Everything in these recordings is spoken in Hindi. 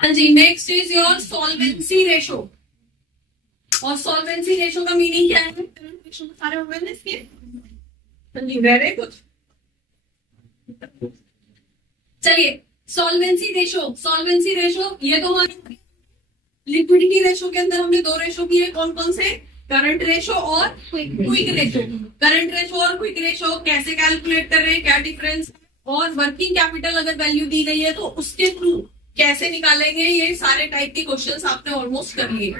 हाँ जी, next is your solvency ratio. और सॉल्वेंसी रेशो का मीनिंग क्या है? रेशो सारे हो गए ना इसके। हाँ जी, वेरी गुड। चलिए, सॉल्वेंसी रेशो ये तो हमारे लिक्विडिटी रेशो के अंदर हमने दो रेशो किए, कौन कौन से? करंट रेशो और क्विक रेशो। करंट रेशो और क्विक रेशो कैसे कैलकुलेट कर रहे हैं, क्या डिफरेंस, और वर्किंग कैपिटल अगर वैल्यू दी गई है तो उसके थ्रू कैसे निकालेंगे, ये सारे टाइप के क्वेश्चंस आपने ऑलमोस्ट कर लिए,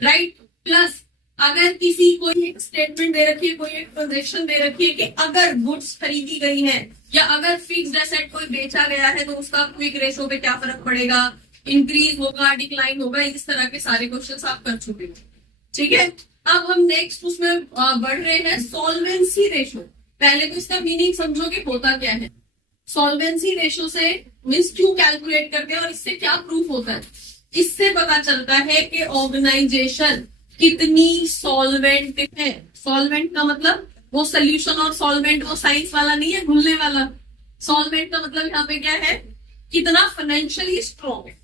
राइट। प्लस अगर किसी कोई एक स्टेटमेंट दे रखी है, कोई एक ट्रांजेक्शन दे रखी है कि अगर गुड्स खरीदी गई है या अगर फिक्स्ड एसेट कोई बेचा गया है तो उसका क्विक रेशो पे क्या फर्क पड़ेगा, इंक्रीज होगा, डिक्लाइन होगा, इस तरह के सारे क्वेश्चंस आप कर चुके हो, ठीक है। अब हम नेक्स्ट उसमें बढ़ रहे हैं, सॉल्वेंसी रेशो। पहले तो इसका मीनिंग समझो कि होता क्या है। सॉल्वेंसी रेशो से मीन्स क्यों कैलकुलेट करते हैं और इससे क्या प्रूफ होता है? इससे पता चलता है कि ऑर्गेनाइजेशन कितनी सॉल्वेंट है। सॉल्वेंट का मतलब वो सोल्यूशन, और सॉल्वेंट वो साइंस वाला नहीं है, घुलने वाला। सॉल्वेंट का मतलब यहाँ पे क्या है, कितना फाइनेंशियली स्ट्रॉन्ग है,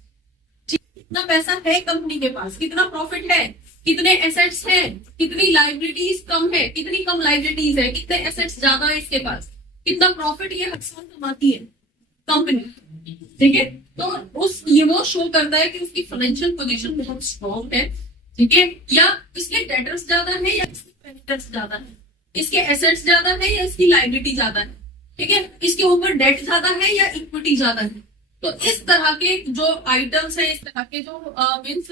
कितना पैसा है कंपनी के पास, कितना प्रॉफिट है, कितने एसेट्स हैं, कितनी लाइबिलिटीज कम है, कितनी कम लाइबिलिटीज है, कितने एसेट्स ज्यादा है इसके पास, कितना प्रॉफिट ये हर साल कमाती है कंपनी, ठीक है। तो उस ये वो शो करता है कि उसकी फाइनेंशियल पोजीशन बहुत स्ट्रॉन्ग है, ठीक है। या इसके डेटर्स ज्यादा है या इसके क्रेडिटर्स ज्यादा है, इसके एसेट्स ज्यादा है या इसकी लाइबिलिटी ज्यादा है, ठीक है। इसके ऊपर डेट ज्यादा है या इक्विटी ज्यादा है। तो इस तरह के जो आइटम्स है, इस तरह के जो मीन्स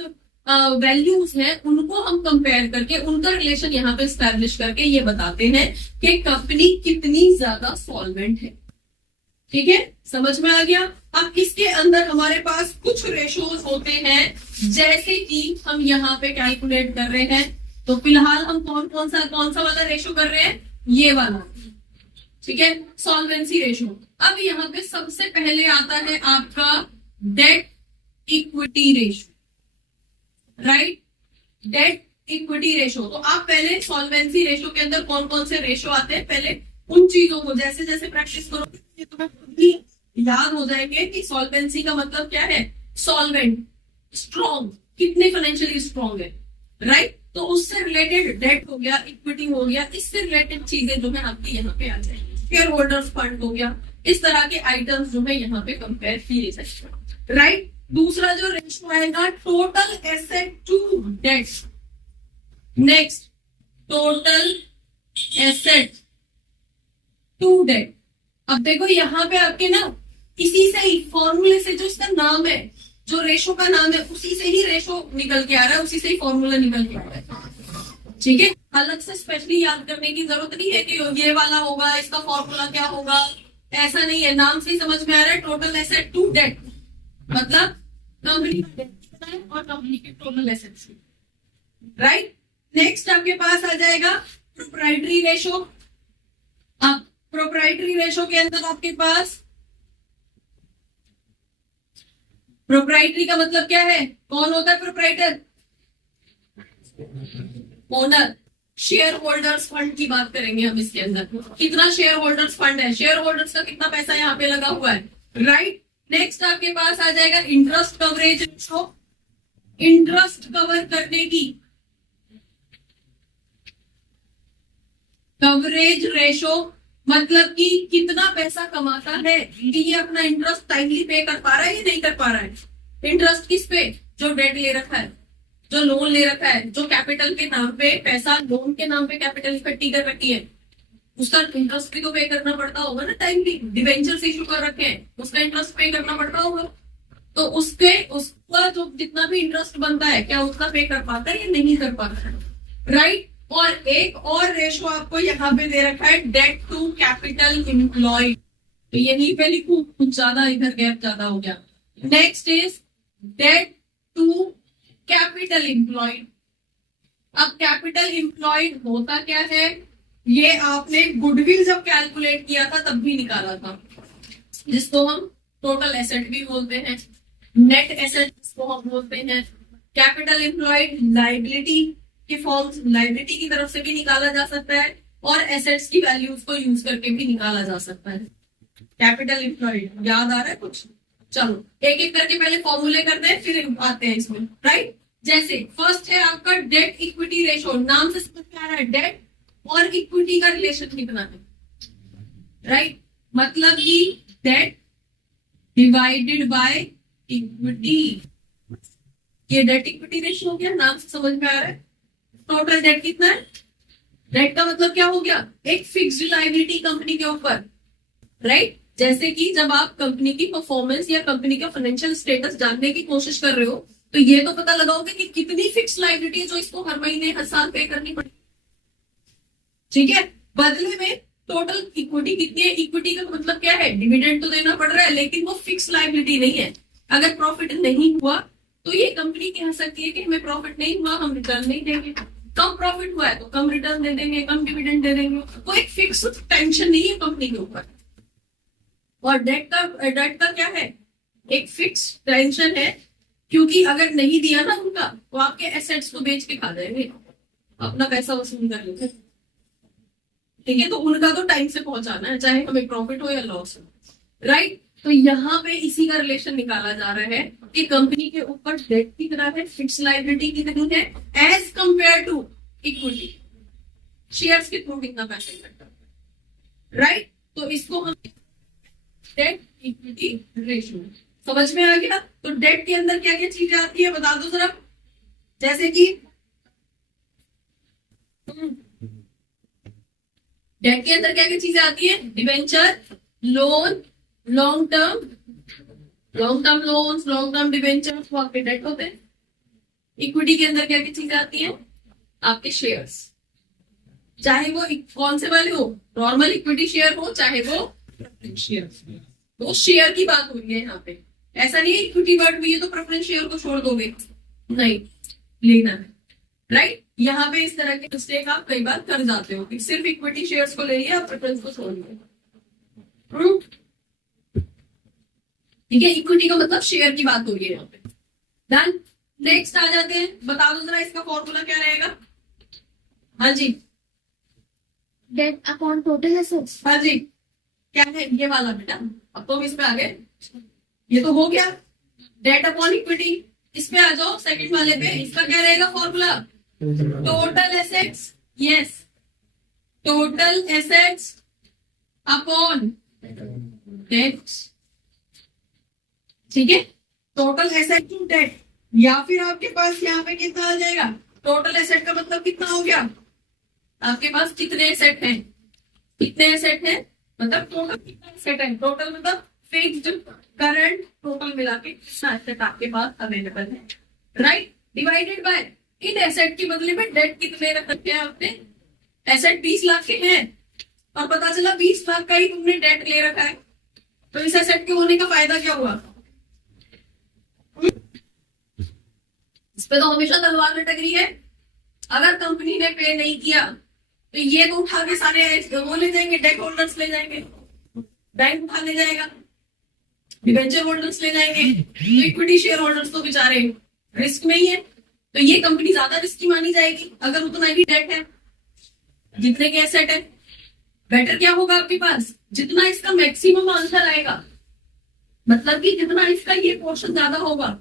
वैल्यूज हैं, उनको हम कंपेयर करके उनका रिलेशन यहाँ पे स्टैब्लिश करके ये बताते हैं कि कंपनी कितनी ज्यादा सॉल्वेंट है, ठीक है। समझ में आ गया। अब इसके अंदर हमारे पास कुछ रेशोज होते हैं, जैसे कि हम यहाँ पे कैलकुलेट कर रहे हैं। तो फिलहाल हम कौन सा वाला रेशो कर रहे हैं, ये वाला, ठीक है, सॉल्वेंसी रेशो। अब यहाँ पे सबसे पहले आता है आपका date equity ratio, right. Date equity ratio. तो आप पहले सॉल्वेंसी रेशो के अंदर कौन कौन से रेशो आते हैं, पहले उन चीजों को जैसे जैसे प्रैक्टिस करोगे ये तुम्हें खुद ही याद हो जाएंगे कि सॉल्वेंसी का मतलब क्या है, सॉल्वेंट, स्ट्रॉन्ग, कितने फाइनेंशियली स्ट्रॉन्ग है, राइट। तो उससे रिलेटेड डेट हो गया, इक्विटी हो गया, इससे रिलेटेड चीजें जो है आपकी यहाँ पे आ जाएंगी। शेयर होल्डर्स फंड हो गया, इस तरह के आइटम्स जो है यहाँ पे कंपेयर किए जाते हैं, राइट। दूसरा जो रेशो आएगा, total asset to debt. Next, total asset to debt. अब देखो यहाँ पे आपके ना इसी से ही फॉर्मूले से, जो इसका नाम है, जो रेशो का नाम है, उसी से ही रेशो निकल के आ रहा है, उसी से ही फॉर्मूला निकल के आ रहा है, ठीक है। अलग से स्पेशली याद करने की जरूरत नहीं है कि ये वाला होगा, इसका फॉर्मूला क्या होगा, ऐसा नहीं है। नाम से ही समझ में आ रहा है, टोटल एसेट टू डेट मतलब कंपनी का डेट कितना है और कंपनी के टोटल एसेट्स, राइट। नेक्स्ट आपके पास आ जाएगा प्रोप्राइटरी रेशो। अब प्रोप्राइटरी रेशो के अंदर आपके पास, प्रोप्राइटरी का मतलब क्या है, कौन होता है proprietor, owner. Share holders fund की बात करेंगे हम इसके अंदर, कितना शेयर होल्डर्स फंड है, शेयर होल्डर्स का कितना पैसा यहाँ पे लगा हुआ है, राइट। नेक्स्ट आपके पास आ जाएगा interest coverage ratio. Interest cover करने की कवरेज रेशो मतलब कि कितना पैसा कमाता है कि ये अपना इंटरेस्ट टाइमली पे कर पा रहा है या नहीं कर पा रहा है। इंटरेस्ट किस पे, जो डेट ले रखा है, जो लोन ले रखा है, जो कैपिटल के नाम पे पैसा, लोन के नाम पे कैपिटल इकट्ठी कर रखी है, उसका इंटरेस्ट भी तो पे करना पड़ता होगा ना टाइमली। डिवेंचर्स इशू कर रखे हैं, उसका इंटरेस्ट पे करना पड़ता होगा। तो उसका जो जितना भी इंटरेस्ट बनता है, क्या उसका पे कर पाता है या नहीं कर पाता है, राइट। और एक और रेशो आपको यहाँ पे दे रखा है, डेट टू कैपिटल एम्प्लॉयड। तो यहीं पे लिखूं, कुछ ज्यादा इधर गैप ज्यादा हो गया। Next is debt to capital employed. अब कैपिटल एम्प्लॉयड होता क्या है, ये आपने गुडविल जब कैलकुलेट किया था तब भी निकाला था, जिसको हम टोटल एसेट भी बोलते हैं, नेट एसेट जिसको हम बोलते हैं। कैपिटल एम्प्लॉयड लाइबिलिटी के फॉर्म्स, लाइबिलिटी की तरफ से भी निकाला जा सकता है और एसेट्स की वैल्यूज को यूज करके भी निकाला जा सकता है। कैपिटल एम्प्लॉयड याद आ रहा है कुछ, चलो एक एक करके पहले फॉर्मूले करते हैं फिर आते हैं इसमें, राइट। जैसे फर्स्ट है आपका डेट इक्विटी रेशो, नाम से समझ में आ रहा है डेट और इक्विटी का रिलेशन कितना है, राइट। मतलब कि डेट डिवाइडेड बाय इक्विटी, ये डेट इक्विटी रेशो हो गया, नाम से समझ में आ रहा है। टोटल डेट कितना है, डेट का मतलब क्या हो गया, एक फिक्स्ड लायबिलिटी कंपनी के ऊपर, राइट। जैसे कि जब आप कंपनी की परफॉर्मेंस या कंपनी का फाइनेंशियल स्टेटस जानने की कोशिश कर रहे हो तो ये तो पता लगाओगे कि कितनी फिक्स लायबिलिटी है जो इसको हर महीने हर साल पे करनी पड़ेगी, ठीक है। बदले में टोटल इक्विटी कितनी है, इक्विटी का मतलब क्या है, डिविडेंड तो देना पड़ रहा है लेकिन वो फिक्स लायबिलिटी नहीं है। अगर प्रॉफिट नहीं हुआ तो ये कंपनी कह सकती है कि हमें प्रॉफिट नहीं हुआ, हम रिटर्न नहीं देंगे। कम प्रॉफिट हुआ है तो कम रिटर्न दे देंगे, कम डिविडेंड दे देंगे। तो एक फिक्स टेंशन नहीं है कंपनी के ऊपर। और डेट का क्या है, एक फिक्स टेंशन है, क्योंकि अगर नहीं दिया ना उनका तो आपके एसेट्स को बेच के खा जाएंगे, अपना पैसा वसूल कर लेंगे, ठीक है। तो उनका तो टाइम से पहुंचाना है, चाहे हमें प्रॉफिट हो या लॉस हो, राइट। तो यहाँ पे इसी का रिलेशन निकाला जा रहा है कि कंपनी के ऊपर डेट कितना है, फिक्स लायबिलिटी कितनी है as compare to equity, shares के थ्रू कितना पैसा इकट्ठा, राइट। तो इसको हम डेट इक्विटी रेशियो समझ में आ गया। तो डेट के अंदर क्या क्या चीजें आती है बता दो जरा, जैसे कि डेट के अंदर क्या क्या चीजें आती है, debenture, loan, long term loans, long term debenture, वो आपके डेट होते हैं। इक्विटी के अंदर क्या क्या चीजें आती हैं, आपके शेयर्स, चाहे वो कौन से वाले हो, नॉर्मल इक्विटी शेयर हो चाहे वो शेयर, तो शेयर की बात हो रही है यहाँ पे। ऐसा नहीं है इक्विटी बढ़ हुई है तो प्रेफरेंस शेयर को छोड़ दोगे, नहीं, लेना है, राइट। यहाँ पे इस तरह के मिस्टेक आप कई बार कर जाते हो कि सिर्फ इक्विटी शेयर्स को ले लिया, प्रेफरेंस को छोड़ दिया, ठीक है। इक्विटी का मतलब शेयर की बात हो रही है यहाँ पे। डन, नेक्स्ट आ जाते हैं, बता दो जरा इसका फॉर्मूला क्या रहेगा। हाँ जी, डेट अपॉन टोटल एसेट्स। हाँ जी, क्या है ये वाला बेटा, अब तो हम इस पे आ गए, ये तो हो गया डेट अपॉन इक्विटी। इस पे आ जाओ सेकंड वाले पे, इसका क्या रहेगा formula, total assets, yes, total assets upon debt, ठीक है। टोटल एसेट टू डेट, या फिर आपके पास यहाँ पे कितना आ जाएगा, टोटल एसेट का मतलब कितना हो गया, आपके पास कितने एसेट हैं, कितने एसेट हैं मतलब टोटल कितना एसेट है, टोटल मतलब फिक्स्ड करंट टोटल मिला के कितना एसेट आपके पास अवेलेबल है, right. Divided by in asset के बदले में डेट कितने रखे हैं आपने, एसेट 20 लाख के हैं और पता चला 20 लाख का ही तुमने डेट ले रखा है, तो इस एसेट के होने का फायदा क्या हुआ, इस पे तो हमेशा तलवार लटक रही है। अगर कंपनी ने पे नहीं किया तो ये तो उठा के सारे वो ले जाएंगे, डेट होल्डर्स ले जाएंगे, बैंक उठा ले जाएगा, डिबेंचर होल्डर्स ले जाएंगे, इक्विटी शेयर होल्डर्स तो बेचारे रिस्क में ही है। तो ये कंपनी ज्यादा रिस्की मानी जाएगी अगर उतना ही डेट है जितने के एसेट है। बेटर क्या होगा आपके पास, जितना इसका मैक्सिमम आंसर आएगा, मतलब कि जितना इसका ये पोर्शन ज्यादा होगा।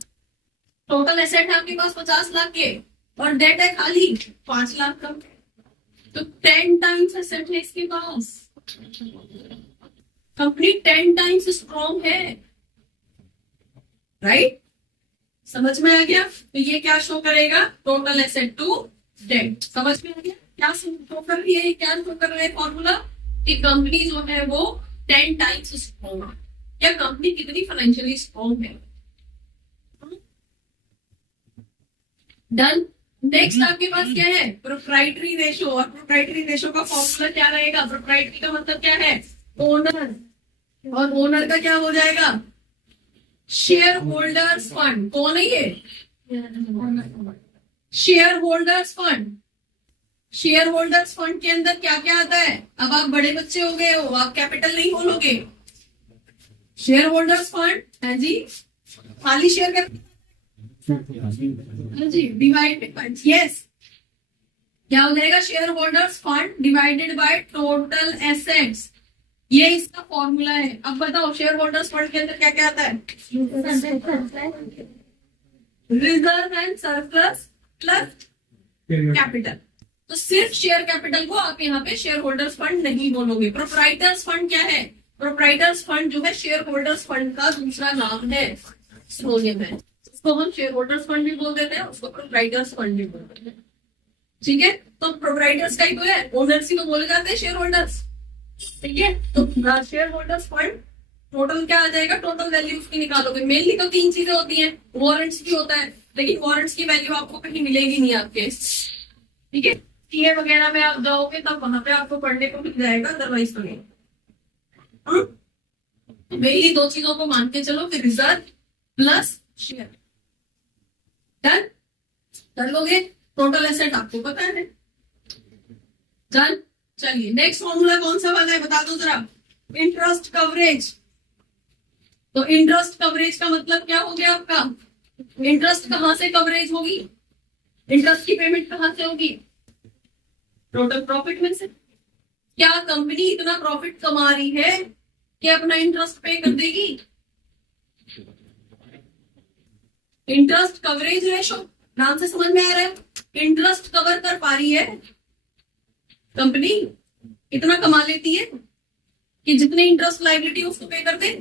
टोटल एसेट है आपके पास 50 लाख के और डेट है खाली 5 लाख का, तो 10 टाइम्स एसेट है इसके पास, कंपनी 10 टाइम्स स्ट्रॉन्ग है, राइट। समझ में आ गया। तो ये क्या शो करेगा, टोटल एसेट टू डेट, समझ में आ गया क्या शो कर रही है, क्या शो कर रहा है फॉर्मूला, कि कंपनी जो है वो 10 टाइम्स स्ट्रॉन्ग है, या कंपनी कितनी फाइनेंशियली स्ट्रॉन्ग है। डन, नेक्स्ट आपके पास क्या है, प्रोप्राइटरी रेशो, और प्रोप्राइटरी रेशो का फॉर्मूला क्या रहेगा, प्रोप्राइटरी का मतलब क्या है, ओनर, और ओनर का क्या हो जाएगा, शेयर होल्डर्स फंड। कौन है ये, share holders fund. Share holders fund के अंदर क्या क्या आता है, अब आप बड़े बच्चे हो गए हो, आप कैपिटल नहीं खोलोगे, शेयर होल्डर्स फंड है जी, खाली share capital G, divided by, yes, क्या हो जाएगा, share holders fund divided by total assets ये इसका फॉर्मूला है। अब बताओ शेयर होल्डर्स फंड के अंदर क्या क्या आता है? Reserve and surplus plus capital. तो सिर्फ शेयर कैपिटल को आप यहाँ पे शेयर होल्डर्स फंड नहीं बोलोगे। प्रोप्राइटर्स फंड क्या है? प्रोप्राइटर्स फंड जो है शेयर होल्डर्स फंड का दूसरा नाम है सिनोनिम में। उसको हम शेयर होल्डर्स फंड भी बोल देते हैं, उसको प्रोप्राइटर्स फंड भी बोल देते हैं। ठीक है, तो प्रोप्राइटर्स का ही तो है, ओनर्स ही तो बोले जाते हैं शेयर होल्डर्स। ठीक है, तो शेयर होल्डर्स फंड टोटल क्या आ जाएगा? टोटल वैल्यू उसकी निकालोगे। मेनली तो 3 चीजें होती हैं, वारंट्स भी होता है, लेकिन वारंट्स की वैल्यू आपको कहीं मिलेगी नहीं आपके। ठीक है, सीए वगैरह में आप जाओगे तब वहां पे आपको पढ़ने को मिल जाएगा, अदरवाइज तो नहीं। मेनली 2 चीजों को मान के चलो, फिर रिजर्व प्लस शेयर। डन कर लोगे? टोटल एसेट आपको पता है। डन। चलिए नेक्स्ट फॉर्मूला कौन सा वाला है बता दो जरा। Interest coverage. तो इंटरेस्ट कवरेज का मतलब क्या हो गया आपका? इंटरेस्ट कहां से कवरेज होगी? इंटरेस्ट की पेमेंट कहां से होगी? टोटल प्रॉफिट में से। क्या कंपनी इतना प्रॉफिट कमा रही है कि अपना इंटरेस्ट पे कर देगी? इंटरेस्ट कवरेज रेशो नाम से समझ में आ रहा है। इंटरेस्ट कवर कर पा रही है कंपनी, इतना कमा लेती है कि जितने इंटरेस्ट लायबिलिटी उसको पे कर दे।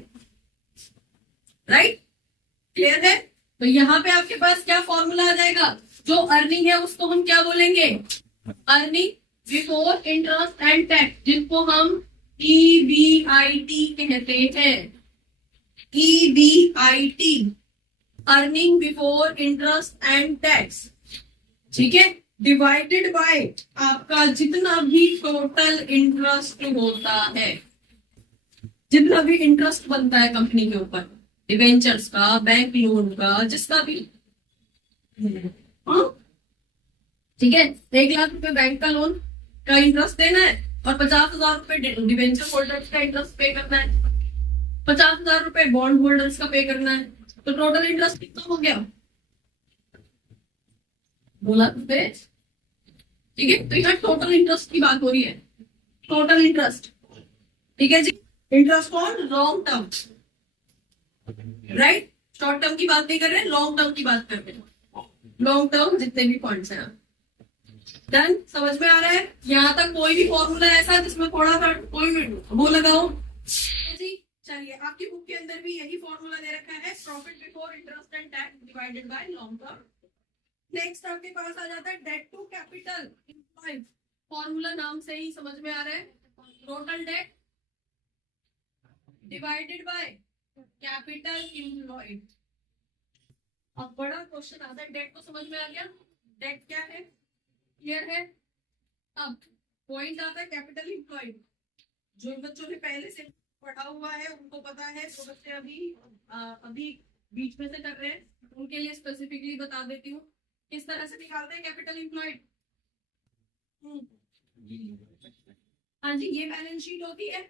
राइट, क्लियर है? तो यहाँ पे आपके पास क्या फॉर्मूला आ जाएगा? जो अर्निंग है उसको हम क्या बोलेंगे? Earning before interest and tax, जिसको हम ईबीआईटी कहते हैं। EBIT, earning before interest and tax. ठीक है, डिवाइडेड बाय आपका जितना भी टोटल इंटरेस्ट होता है, जितना भी इंटरेस्ट बनता है कंपनी के ऊपर, डिवेंचर्स का, बैंक लोन का, जिसका भी। हाँ? ठीक है, 1 लाख रुपए बैंक का लोन का इंटरेस्ट देना है और 50,000 रुपए डिवेंचर होल्डर्स का इंटरेस्ट पे करना है, 50,000 रुपए बॉन्ड होल्डर्स का पे करना है। तो टोटल इंटरेस्ट कितना हो गया? 2 लाख रुपए। ठीक है, तो यहाँ टोटल इंटरेस्ट की बात हो रही है। Total interest. ठीक है जी, interest on long term. Right, short term की बात नहीं कर रहे, लॉन्ग टर्म की बात कर रहे हैं। लॉन्ग टर्म जितने भी फंड्स हैं। डन, समझ में आ रहा है? यहाँ तक कोई भी फॉर्मूला ऐसा जिसमें थोड़ा सा कोई वो लगाओ जी। चलिए, आपकी बुक के अंदर भी यही फॉर्मूला दे रखा है, profit before interest and tax divided by long term. Next आपके पास आ जाता है debt to capital employed. Formula नाम से ही समझ में आ रहा है, total debt divided by capital employed. अब बड़ा क्वेश्चन आता है, डेट तो समझ में आ गया, डेट क्या है, क्लियर है। अब पॉइंट आता है कैपिटल एम्प्लॉयड। जो बच्चों ने पहले से पढ़ा हुआ है उनको पता है, जो बच्चे अभी बीच में से कर रहे हैं उनके लिए स्पेसिफिकली बता देती हूँ किस तरह से निकालते हैं कैपिटल एम्प्लॉयड। हाँ जी, ये बैलेंस शीट होती है,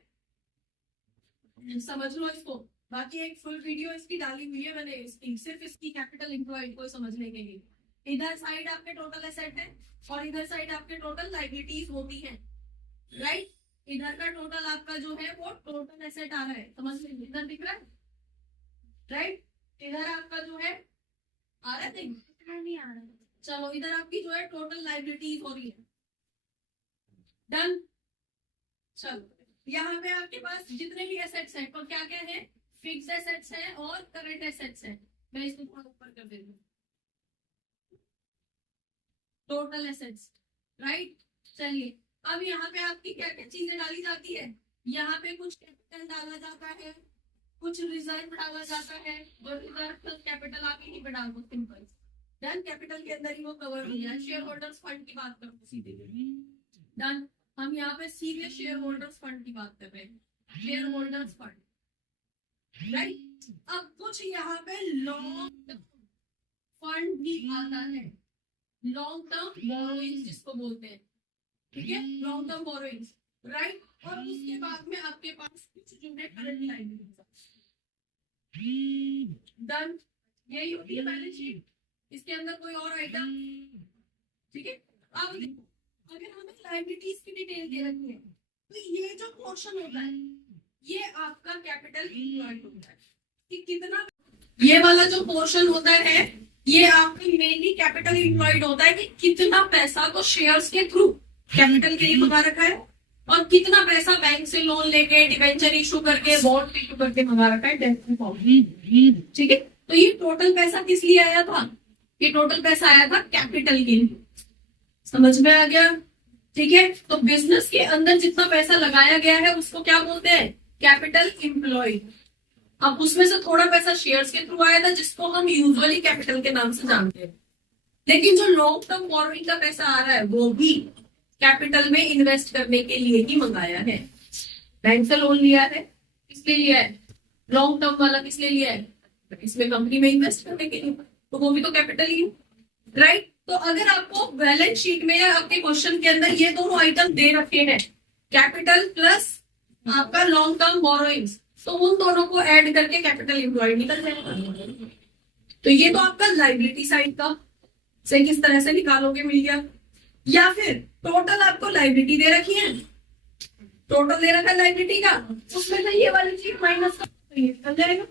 समझ लो इसको। बाकी एक फुल वीडियो इसकी डाली हुई है मैंने, इसकी सिर्फ इसकी कैपिटल एम्प्लॉयड को समझने के लिए। इधर साइड आपके टोटल एसेट है और इधर साइड आपके टोटल लायबिलिटीज होती है। राइट, इधर का टोटल आपका जो है वो टोटल एसेट आ रहा है, समझ लीजिए, इधर दिख रहा है। राइट, इधर आपका जो है आ रहा है, नहीं आ रहा है। चलो, इधर आपकी जो है टोटल लायबिलिटीज हो रही है। डन। चलो, यहाँ पे आपके पास जितने भी एसेट्स हैं तो क्या क्या है? फिक्स एसेट्स हैं और करंट एसेट्स हैं। मैं इसको थोड़ा ऊपर कर देती हूँ। Total assets. राइट, चलिए, अब यहाँ पे आपकी क्या क्या चीजें डाली जाती है? यहाँ पे कुछ कैपिटल डाला जाता है, कुछ रिजर्व डाला जाता है। और रिजर्व प्लस कैपिटल आप ही पे डाल दो, सिंपल। डन, कैपिटल के अंदर ही वो कवर हो गया। शेयर होल्डर्स फंड की बात करो सीधे। डन, हम यहाँ पे सीधे शेयर होल्डर्स फंड की बात कर रहे हैं, शेयर होल्डर्स फंड। राइट, अब कुछ यहाँ पे लॉन्ग फंड भी आता है, लॉन्ग टर्म बोरोइंग्स जिसको बोलते हैं। ठीक है, लॉन्ग टर्म बोरोइंग्स। राइट, और उसके बाद में आपके पास कुछ जो है करंट लायबिलिटीज। डन, यही होती है बैलेंस शीट। इसके अंदर कोई और आइटम। ठीक है, अब देखो, अगर हमें लायबिलिटीज की डिटेल दे रखी है तो ये जो पोर्शन होता है कैपिटल इम्प्लॉयड होता है कि कितना, ये वाला जो पोर्शन होता है ये आपका मेनली कैपिटल इम्प्लॉयड होता है कि कितना पैसा तो शेयर्स के थ्रू कैपिटल के लिए मंगा रखा है और कितना पैसा बैंक से लोन लेके डिवेंचर इशू करके बॉन्ड इशू करके मंगा रखा है डेट फॉर्म। ठीक है, तो ये टोटल पैसा किस लिए आया था? ये टोटल पैसा आया था कैपिटल के लिए। समझ में आ गया? ठीक है, तो बिजनेस के अंदर जितना पैसा लगाया गया है उसको क्या बोलते हैं? Capital employed. अब उसमें से थोड़ा पैसा शेयर्स के थ्रू आया था जिसको हम यूजुअली कैपिटल के नाम से जानते हैं, लेकिन जो लॉन्ग टर्म बोरोइंग का पैसा आ रहा है वो भी कैपिटल में इन्वेस्ट करने के लिए ही मंगाया है। बैंक से लोन लिया है, किस लिए लिया है? लॉन्ग टर्म वाला किस लिए लिया है? इसमें कंपनी में इन्वेस्ट करने के लिए, तो वो भी तो कैपिटल ही है, राइट? तो अगर आपको बैलेंस शीट में या आपके क्वेश्चन के अंदर ये दोनों आइटम दे रखे हैं, कैपिटल प्लस आपका लॉन्ग टर्म बोरोइंग्स, तो उन दोनों को ऐड करके कैपिटल एम्प्लॉयड निकल जाएगा। तो ये तो आपका लाइबिलिटी साइड का से किस तरह से निकालोगे मिल गया। या फिर टोटल आपको लाइबिलिटी दे रखी है, टोटल दे रखा है लाइबिलिटी का, उसमें से ये वाली चीज माइनस कर तो ये निकल जाएगा।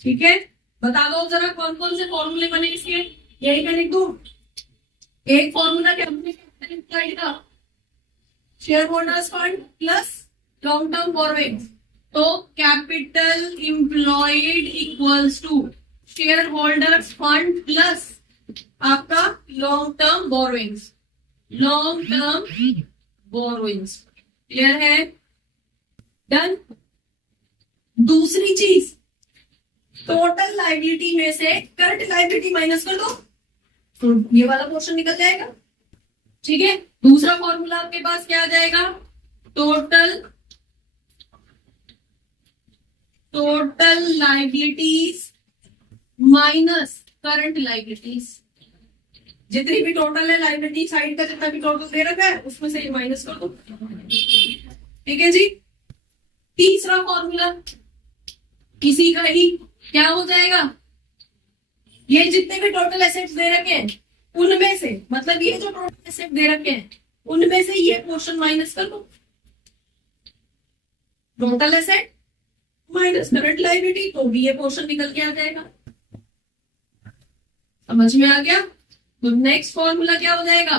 ठीक है, बता दो जरा कौन कौन से फॉर्मूले बने इसके, यही मैं लिख दू। एक फॉर्मूला कैपिटल का share holders fund plus long term borrowings, तो capital employed equals to share holders fund plus आपका long term borrowings, long term borrowings. Clear है? डन। दूसरी चीज, टोटल लाइबिलिटी में से करंट लाइबिलिटी माइनस कर दो तो ये वाला पोर्शन निकल जाएगा। ठीक है, दूसरा फॉर्मूला आपके पास क्या आ जाएगा? Total liabilities minus current liabilities. जितनी भी टोटल है लाइबिलिटी साइड का, जितना भी टोटल दे रखा है उसमें से ये माइनस कर दो। ठीक है जी। तीसरा फॉर्मूला किसी का ही क्या हो जाएगा? ये जितने भी टोटल एसेट्स दे रखे हैं उनमें से, मतलब ये जो टोटल एसेट दे रखे हैं उनमें से ये पोर्शन माइनस कर दो। Total asset minus current liability, तो भी ये पोर्शन निकल के आ जाएगा। समझ में आ गया? तो नेक्स्ट फॉर्मूला क्या हो जाएगा?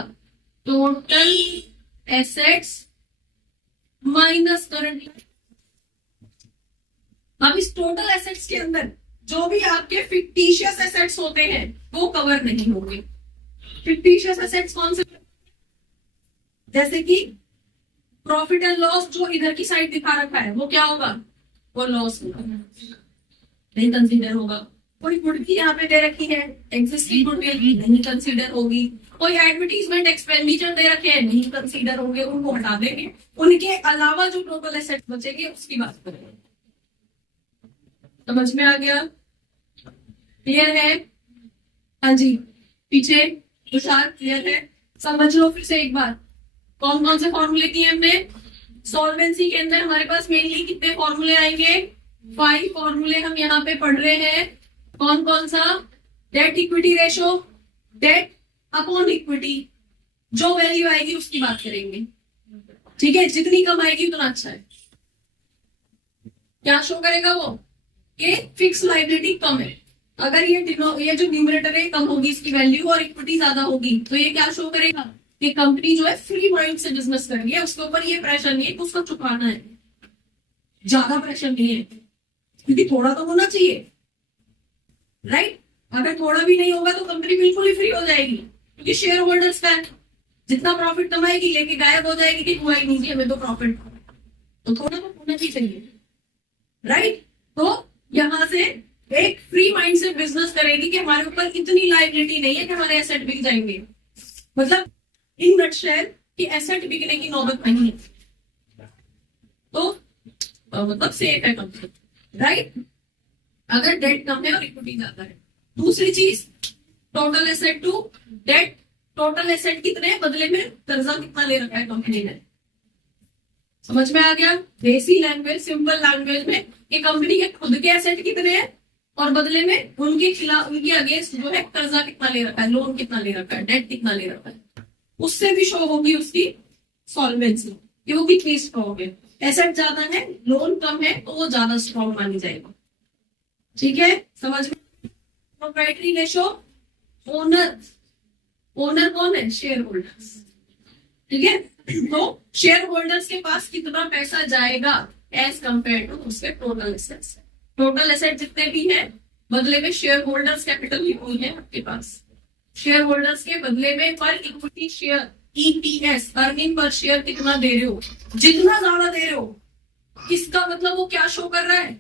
Total assets minus current. अब इस टोटल एसेट्स के अंदर जो भी आपके फिक्टिशियस एसेट्स होते हैं वो कवर नहीं होंगे। फिक्टिशियस एसेट्स कौन से? जैसे कि प्रॉफिट एंड लॉस जो इधर की साइड दिखा रखा है वो क्या होगा? वो लॉस होगा, नहीं कंसीडर होगा। कोई गुडविल यहाँ पे दे रखी है, एग्जिस्टिंग गुडविल नहीं कंसीडर होगी। कोई एडवर्टीजमेंट एक्सपेंडिचर दे रखे हैं, नहीं कंसीडर होंगे, उनको हटा देंगे। उनके अलावा जो टोटल एसेट बचेंगे उसकी बात करेंगे। समझ में आ गया? क्लियर है? हाँ जी, पीछे तुषार क्लियर है? समझ लो फिर से एक बार, कौन कौन से फॉर्मूले किए हमने। सॉल्वेंसी के अंदर हमारे पास मेनली कितने फॉर्मूले आएंगे? 5 फॉर्मूले हम यहाँ पे पढ़ रहे हैं। कौन कौन सा? Debt equity ratio, debt upon equity, जो वैल्यू आएगी उसकी बात करेंगे। ठीक है, जितनी कम आएगी उतना अच्छा है। क्या शो करेगा वो? कि फिक्स लायबिलिटी कम है। अगर ये जो न्यूमरेटर है कम होगी इसकी वैल्यू और इक्विटी ज्यादा होगी, तो ये क्या शो करेगा कि कंपनी जो है फ्री माइंड से बिजनेस कर रही है, उसके ऊपर ये प्रेशर नहीं है कि उसको चुकाना है, ज्यादा प्रेशर नहीं है, क्योंकि थोड़ा तो होना चाहिए, राइट? अगर थोड़ा भी नहीं होगा तो कंपनी बिल्कुल ही फ्री हो जाएगी, क्योंकि शेयर होल्डर्स का जितना प्रॉफिट कमाएगी लेके गायब हो जाएगी कि हुआ ही नहीं हमें तो प्रॉफिट, तो थोड़ा तो होना ही चाहिए, राइट? तो यहां से एक फ्री माइंड से बिजनेस करेगी कि हमारे ऊपर इतनी लायबिलिटी नहीं है कि हमारे एसेट बिक जाएंगे। मतलब इन नटशेल कि एसेट बिकने की नौबत नहीं है, तो मतलब सेफ है कंपनी, राइट? अगर डेट कम है और इक्विटी ज्यादा है। दूसरी चीज, total asset to debt, total asset कितने बदले में कर्जा कितना ले रखा है कंपनी ने। समझ में आ गया? देसी लैंग्वेज, सिंपल लैंग्वेज में कि कंपनी के खुद के एसेट कितने हैं और बदले में उनके खिलाफ, उनके अगेंस्ट जो है कर्जा कितना ले रखा है, लोन कितना ले रखा है, डेट कितना ले रखा है, उससे भी शो होगी उसकी सॉल्वेंसी कि वो कितनी स्ट्रॉन्ग है। एसेट ज्यादा है, लोन कम है, तो वो ज्यादा स्ट्रॉन्ग मानी जाएगी। ठीक है, समझ में? प्रोप्राइटरी रेशो, ओनर, ओनर कौन है? Share holders. ठीक है, तो शेयर होल्डर्स के पास कितना पैसा जाएगा एज कंपेयर टू उसके टोटल एसेट्स। टोटल एसेट जितने भी है, बदले में शेयर होल्डर्स कैपिटल कितनी है आपके पास? शेयर होल्डर्स के बदले में पर equity share EPS, earning per share कितना दे रहे हो? जितना ज्यादा दे रहे हो, इसका मतलब वो क्या शो कर रहा है?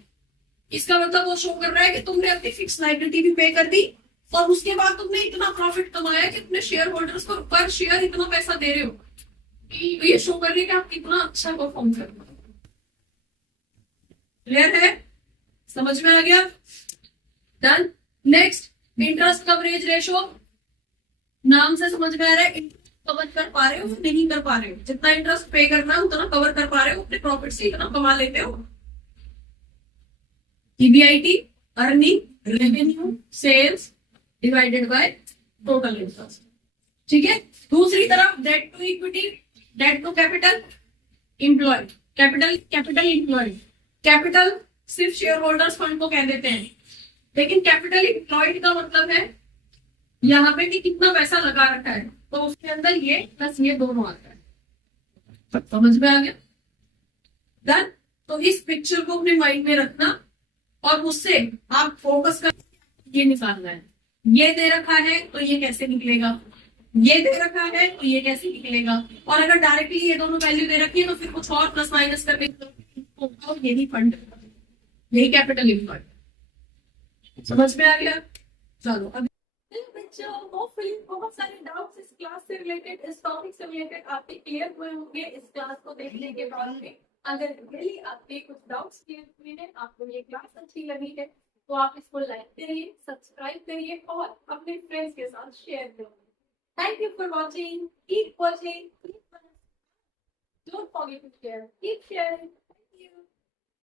इसका मतलब वो शो कर रहा है कि तुमने अपनी फिक्स लायबिलिटी भी पे कर दी और उसके बाद तुमने इतना प्रॉफिट कमाया कि अपने शेयर होल्डर्स को पर शेयर इतना पैसा दे रहे हो। तो ये शो कर रही है कि आप कितना अच्छा परफॉर्म कर रहे हो। क्लियर है? समझ में आ गया? Done. Next, interest coverage ratio. नाम से समझ में आ रहा है कवर कर पा रहे हो, नहीं कर पा रहे हो। जितना इंटरेस्ट पे करना है उतना कवर कर पा रहे हो, अपने प्रॉफिट से इतना कमा लेते हो। EBIT, earning, revenue, sales divided by total interest. ठीक है, दूसरी तरफ debt to equity, debt to capital employed, capital employed. Capital सिर्फ शेयर होल्डर्स फंड को कह देते हैं, लेकिन कैपिटल एम्प्लॉयड का मतलब है यहाँ पे कि कितना पैसा लगा रखा है, तो उसके अंदर ये प्लस ये दोनों आता है। समझ में आ गया? डन। तो इस पिक्चर को अपने माइंड में रखना और उससे आप फोकस कर ये निकालना है। ये दे रखा है तो ये कैसे निकलेगा, ये दे रखा है तो ये कैसे निकलेगा, और अगर डायरेक्टली ये दोनों वैल्यू दे रखी है तो फिर कुछ और प्लस माइनस करके और यही फंड, यही कैपिटल इम्प्लॉयड। समझ में आ गया? चलो अब बच्चों, होपफुली बहुत सारे डाउट्स इस क्लास से रिलेटेड, इस टॉपिक से रिलेटेड आपके क्लियर हुए होंगे इस क्लास को देखने के बाद में। अगर रियली आपके कुछ डाउट्स क्लियर हुए हैं, आपको ये क्लास अच्छी लगी है, तो आप इसको लाइक करिए, सब्सक्राइब करिए और अपने फ्रेंड्स के साथ शेयर करिए। Thank you for watching. Keep watching. Don't forget to share. Keep sharing.